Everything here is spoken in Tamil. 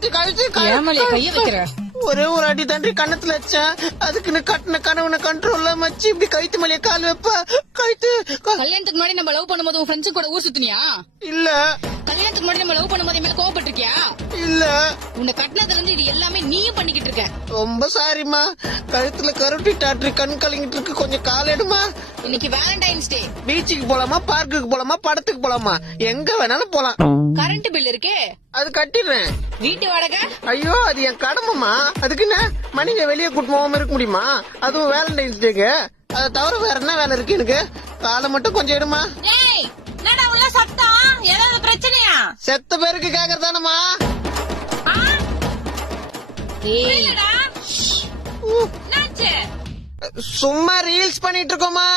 ஏமாலே கைய வைக்கிற ஒரே ஒரு அடி தாண்டி கண்ணத்துல வச்சேன். அதுக்குன்னு கட்டின கனவுன கண்ட்ரோல்ல மச்சி இப்படி கைத்து மேலே கால் வைப்ப. கைத்து கல்யாணத்துக்கு முன்னாடி நம்ம லவ் பண்ணும்போது உன் ஃப்ரெண்ட்ஸ் கூட ஊர் சுத்தினியா? இல்ல. கல்யாணத்துக்கு முன்னாடி நம்ம லவ் பண்ணும்போது மேல கோவப்பட்டிருக்கியா? இல்ல. உன்னை கட்டினதுல இருந்து இது எல்லாமே நீயும் பண்ணிக்கிட்டு இருக்க. ரொம்ப சாரிமா. கழுத்துல கருட்டி டாக்டர் கண் கலங்கிட்டு இருக்கு. கொஞ்சம் கால் எடுமா. இன்னைக்கு வேலண்டைன்ஸ் டே. பீச்சுக்கு போலாமா, பார்க்குக்கு போலாமா, படத்துக்கு போலாமா, எங்க வேணாலும் போலாம். கரண்ட் பில் இருக்கே அது கட்டிடுறேன். வீட்டு வாடகை ஐயோ அது என் கடமைமா. அதுக்கு என்ன மணிங்க வெளியே கூட்டு போகாம இருக்க முடியுமா? அதுவும் வேலண்டைன்ஸ் டேக்கு. அதை தவிர வேற என்ன வேலை இருக்கு எனக்கு? காலை மட்டும் கொஞ்சம் எடுமா. என்னடா உள்ள சத்தம்? ஏதாவது பிரச்சனையா? செத்த பேருக்கு கேக்குறதானமா? என்னாச்சு? சும்மா ரீல்ஸ் பண்ணிட்டு இருக்கோமா.